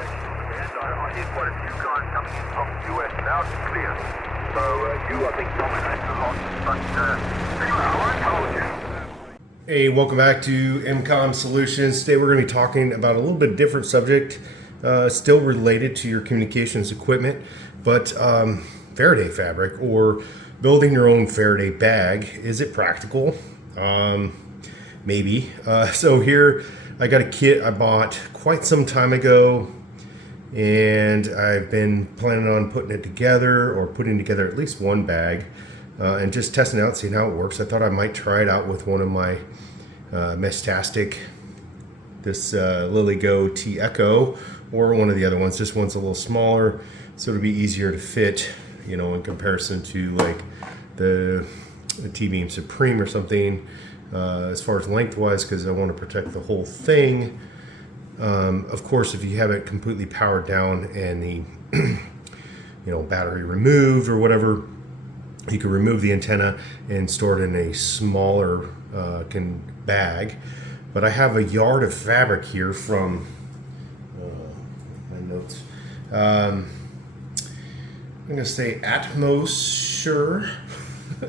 And I hear quite a few guys coming in from the US now, it's clear. So you, I think, dominate a lot. But anyway, I won't hold you. Hey, welcome back to EmComm Solutions. Today we're going to be talking about a little bit different subject, still related to your communications equipment, but Faraday fabric, or building your own Faraday bag. Is it practical? Maybe. So here I got a kit I bought quite some time ago, and I've been planning on putting it together, or putting together at least one bag, and just testing it out, seeing how it works. I thought I might try it out with one of my Mestastic, this LilyGo T Echo, or one of the other ones. This one's a little smaller, so it'll be easier to fit, you know, in comparison to like the T-Beam Supreme or something, as far as lengthwise, because I want to protect the whole thing. Of course, if you have it completely powered down and the battery removed or whatever, you can remove the antenna and store it in a smaller bag. But I have a yard of fabric here from my notes. I'm going to say Atmosure.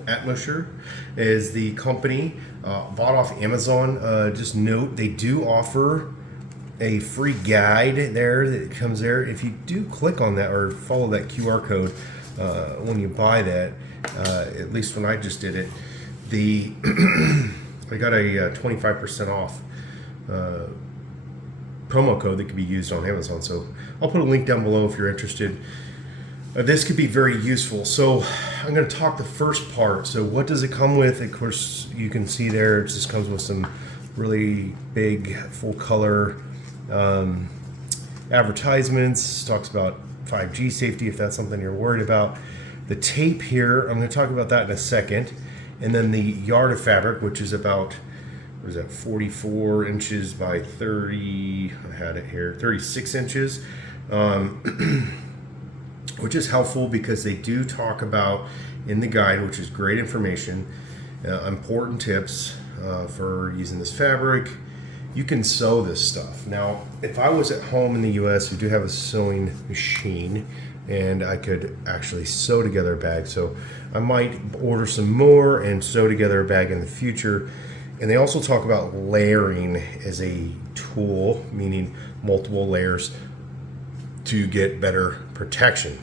Atmosure is the company, bought off Amazon. Just note, they do offer a free guide there that comes there. If you do click on that or follow that QR code when you buy that, at least when I just did it, I got a 25% off promo code that could be used on Amazon. So I'll put a link down below if you're interested. This could be very useful. So I'm going to talk the first part. So what does it come with? Of course, you can see there, it just comes with some really big full color advertisements. Talks about 5G safety, if that's something you're worried about. The tape here, I'm going to talk about that in a second. And then the yard of fabric, which is about, what is that, 44 inches by 30, I had it here, 36 inches. Which is helpful because they do talk about in the guide, which is great information, important tips for using this fabric. You can sew this stuff. Now, if I was at home in the US, we do have a sewing machine, and I could actually sew together a bag. So I might order some more and sew together a bag in the future. And they also talk about layering as a tool, meaning multiple layers to get better protection.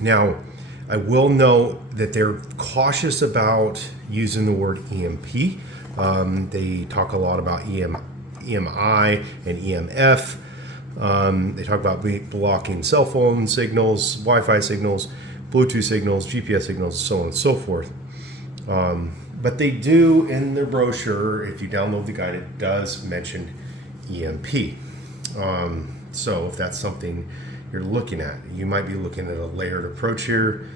Now, I will note that they're cautious about using the word EMP. They talk a lot about EMI and EMF. They talk about blocking cell phone signals, Wi-Fi signals, Bluetooth signals, GPS signals, so on and so forth. But they do, in their brochure, if you download the guide, it does mention EMP. So if that's something you're looking at, you might be looking at a layered approach here.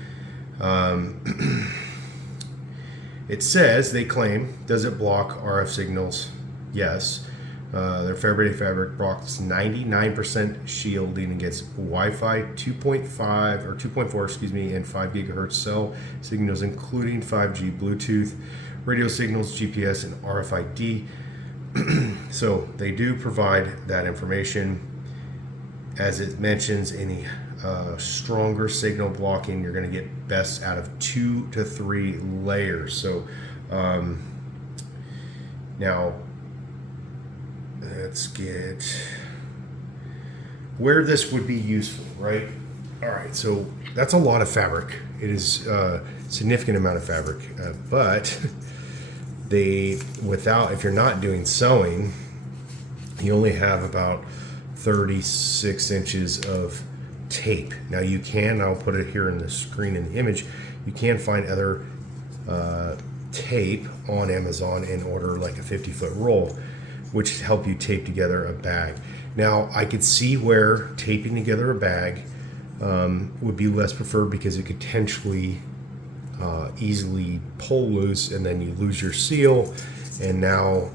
It says, they claim, does it block RF signals? Yes. Their Faraday fabric blocks 99% shielding against Wi-Fi 2.5 or 2.4, excuse me, and 5 gigahertz cell signals, including 5G, Bluetooth, radio signals, GPS, and RFID. So they do provide that information. As it mentions, any stronger signal blocking, you're going to get best out of 2 to 3 layers. So now let's get where this would be useful, right? All right, so that's a lot of fabric. It is a significant amount of fabric, but if you're not doing sewing, you only have about 36 inches of tape. Now you can, I'll put it here in the screen in the image, you can find other tape on Amazon and order like a 50-foot roll, which help you tape together a bag. Now I could see where taping together a bag would be less preferred, because it could potentially easily pull loose, and then you lose your seal, and now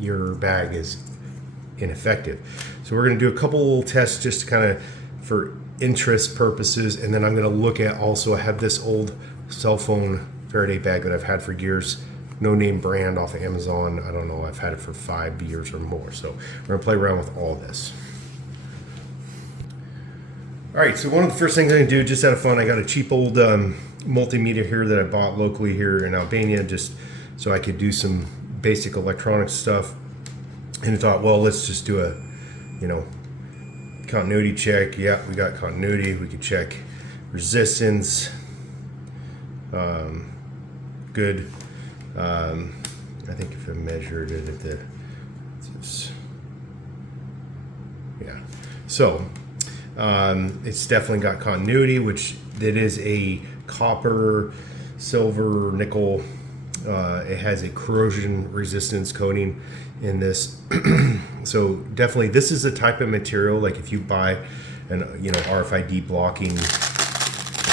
your bag is ineffective. So we're going to do a couple little tests just to kind of for interest purposes, and then I'm going to look at also, I have this old cell phone Faraday bag that I've had for years, no name brand off of Amazon. I don't know, I've had it for 5 years or more. So we're going to play around with all this. All right, so one of the first things I'm gonna do, just out of fun, I got a cheap old multimeter here that I bought locally here in Albania, just so I could do some basic electronics stuff. And I thought, well, let's just do a, continuity check. Yeah, we got continuity. We could check resistance. Good. I think if I measured it at the, yeah. So it's definitely got continuity, which it is a copper, silver, nickel. It has a corrosion resistance coating in this. So definitely this is a type of material, like if you buy an RFID blocking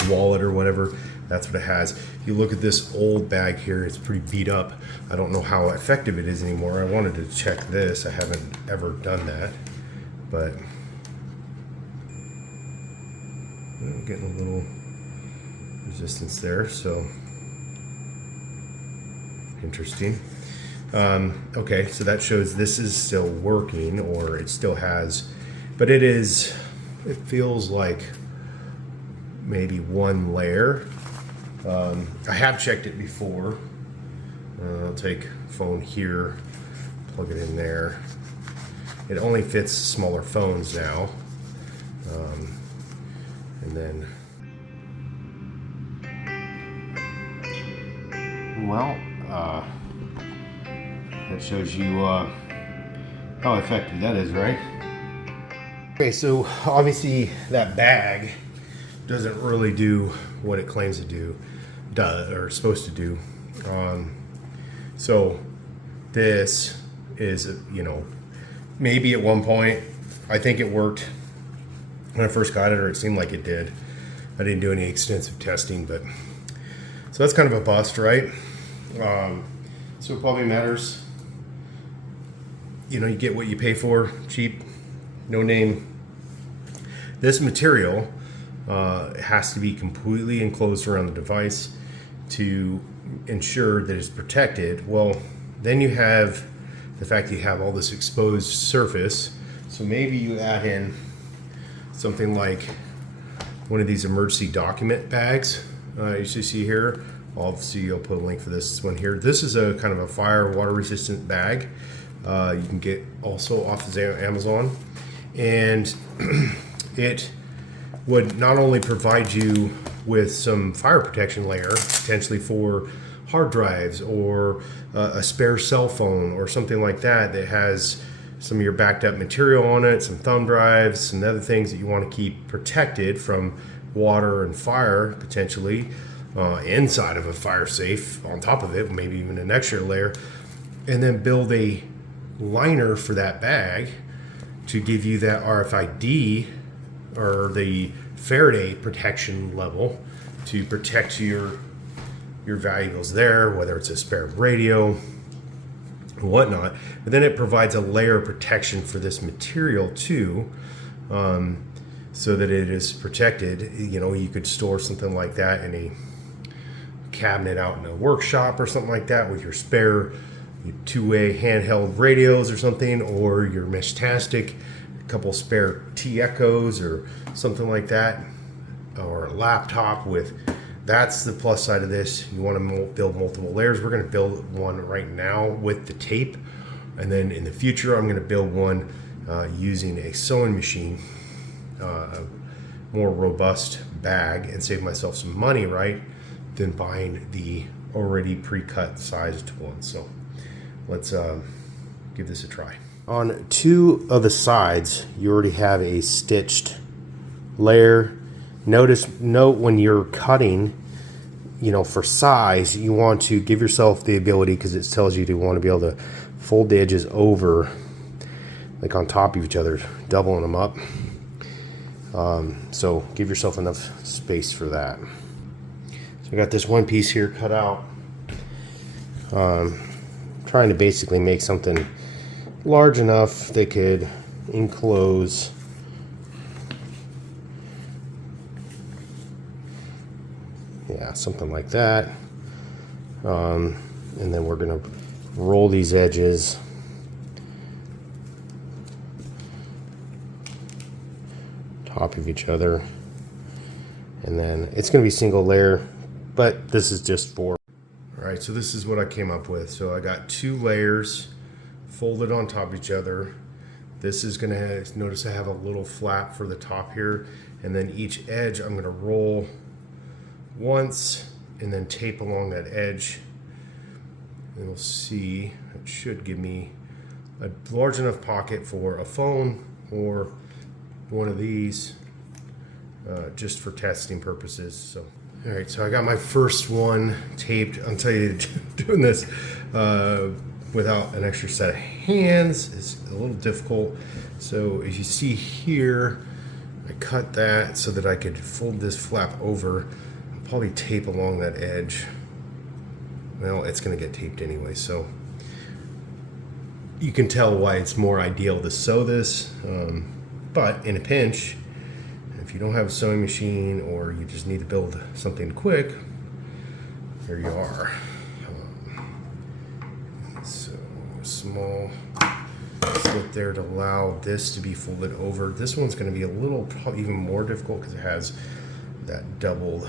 wallet or whatever, that's what it has. If you look at this old bag here, it's pretty beat up. I don't know how effective it is anymore. I wanted to check this. I haven't ever done that, but I'm getting a little resistance there, so interesting. Okay, so that shows this is still working, or it still has, but it feels like maybe one layer. I have checked it before. I'll take phone here, plug it in there. It only fits smaller phones now. And then, well, that shows you how effective that is, right? Okay, so obviously that bag doesn't really do what it claims to do, or supposed to do. So this is, maybe at one point, I think it worked when I first got it, or it seemed like it did. I didn't do any extensive testing, but so that's kind of a bust, right? So it probably matters. You get what you pay for, cheap, no name. This material has to be completely enclosed around the device to ensure that it's protected. Well, then you have the fact that you have all this exposed surface. So maybe you add in something like one of these emergency document bags you see here. Obviously, I'll put a link for this one here. This is a kind of a fire water resistant bag. You can get also off of Amazon, and it would not only provide you with some fire protection layer, potentially for hard drives or a spare cell phone or something like that that has some of your backed up material on it, some thumb drives, some other things that you want to keep protected from water and fire potentially inside of a fire safe, on top of it, maybe even an extra layer, and then build a liner for that bag to give you that RFID or the Faraday protection level to protect your valuables there, whether it's a spare radio and whatnot. But then it provides a layer of protection for this material too, so that it is protected. You could store something like that in a cabinet out in a workshop or something like that with your spare two-way handheld radios or something, or your Meshtastic, a couple spare T-Echoes or something like that, or a laptop with. That's the plus side of this. You want to build multiple layers. We're going to build one right now with the tape, and then in the future I'm going to build one using a sewing machine, a more robust bag, and save myself some money, right, than buying the already pre-cut sized one. So let's give this a try. On two of the sides, you already have a stitched layer. Note when you're cutting, for size, you want to give yourself the ability, because it tells you to want to be able to fold the edges over, like on top of each other, doubling them up. So give yourself enough space for that. So I got this one piece here cut out. Trying to basically make something large enough they could enclose something like that, and then we're gonna roll these edges top of each other. And then it's going to be single layer, but this is just for. All right, so this is what I came up with. So I got 2 layers folded on top of each other. This is going to notice I have a little flap for the top here, and then each edge I'm going to roll once and then tape along that edge. And we'll see, it should give me a large enough pocket for a phone or one of these, just for testing purposes. So, all right, so I got my first one taped. I'll tell you, doing this without an extra set of hands is a little difficult. So as you see here, I cut that so that I could fold this flap over and probably tape along that edge. Well, it's going to get taped anyway, so you can tell why it's more ideal to sew this. But in a pinch, if you don't have a sewing machine or you just need to build something quick, here you are. So small slit there to allow this to be folded over. This one's going to be a little, probably even more difficult because it has that double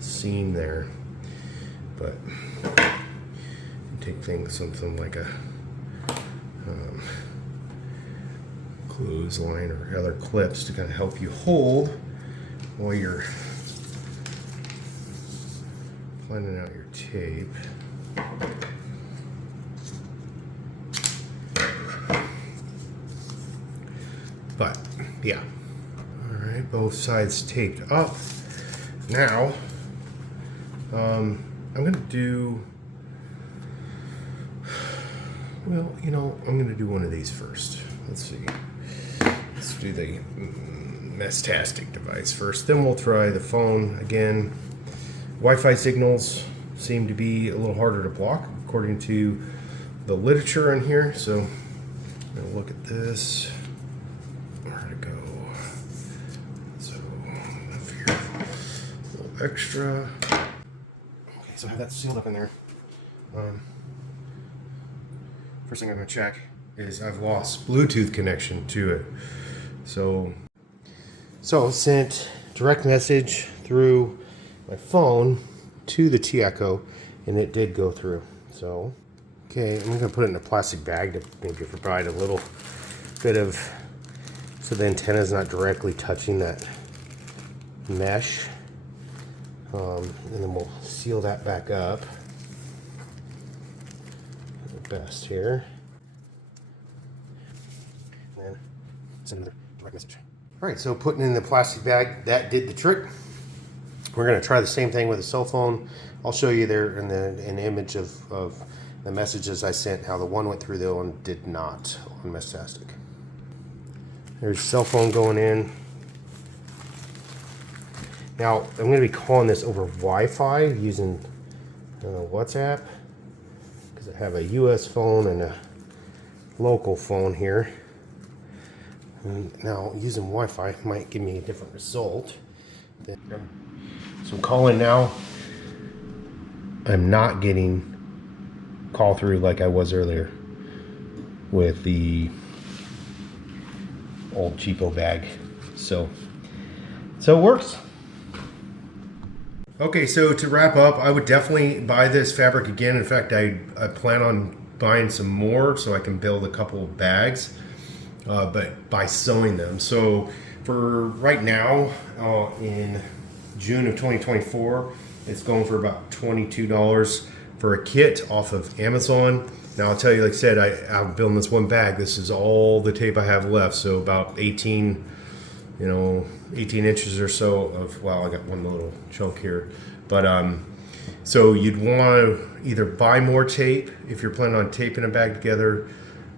seam there. But take things, something like a clothesline or other clips to kind of help you hold while you're planning out your tape. But yeah, all right, both sides taped up. Now I'm gonna do, well, you know, I'm gonna do one of these first. Let's see. Let's do the Mestastic device first. Then we'll try the phone again. Wi-Fi signals seem to be a little harder to block according to the literature in here. So I'm gonna look at this. Where to go? So up here, a little extra. Okay, so I have that sealed up in there. First thing I'm gonna check is I've lost Bluetooth connection to it. So sent direct message through my phone to the T-Echo, and it did go through. So, okay, I'm gonna put it in a plastic bag to maybe provide a little bit of, so the antenna is not directly touching that mesh. And then we'll seal that back up. The best here. And send another direct message. All right, so putting in the plastic bag, that did the trick. We're gonna try the same thing with a cell phone. I'll show you there in an image of the messages I sent, how the one went through, the other one did not on Mestastic. There's cell phone going in. Now, I'm going to be calling this over Wi-Fi using WhatsApp, because I have a US phone and a local phone here. And now, using Wi-Fi might give me a different result. So I'm calling now. I'm not getting call through like I was earlier with the old cheapo bag. So it works. Okay, so to wrap up, I would definitely buy this fabric again. In fact, I plan on buying some more so I can build a couple of bags, but by sewing them. So for right now, in June of 2024, it's going for about $22 for a kit off of Amazon. Now I'll tell you, like I said, I'm building this one bag. This is all the tape I have left, so about 18 inches or so of, well, I got one little chunk here. But so you'd want to either buy more tape if you're planning on taping a bag together,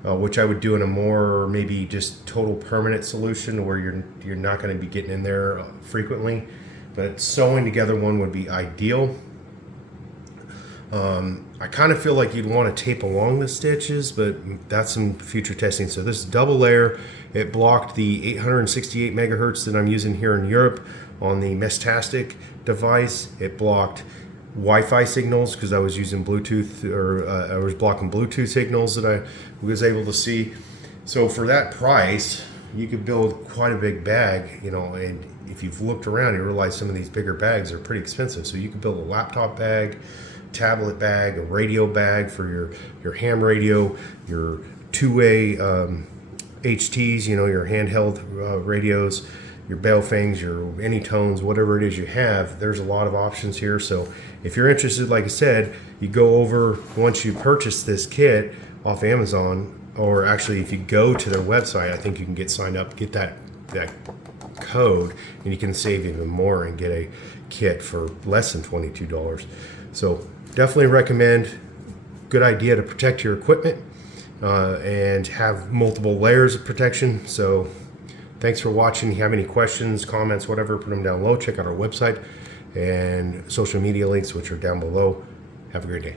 which I would do in a more maybe just total permanent solution where you're not going to be getting in there frequently. But sewing together one would be ideal. I kind of feel like you'd want to tape along the stitches, but that's some future testing. So this is double layer. It blocked the 868 megahertz that I'm using here in Europe on the Mestastic device. It blocked Wi-Fi signals because I was using Bluetooth, or I was blocking Bluetooth signals that I was able to see. So for that price, you could build quite a big bag, you know, and if you've looked around, you realize some of these bigger bags are pretty expensive. So you could build a laptop bag, tablet bag, a radio bag for your ham radio, your two-way HTs, you know, your handheld radios, your Baofangs, your Anytones, whatever it is you have. There's a lot of options here. So if you're interested, like I said, you go over once you purchase this kit off Amazon, or actually if you go to their website, I think you can get signed up, get that code, and you can save even more and get a kit for less than $22. So definitely recommend. Good idea to protect your equipment and have multiple layers of protection. So thanks for watching. If you have any questions, comments, whatever, put them down below. Check out our website and social media links, which are down below. Have a great day.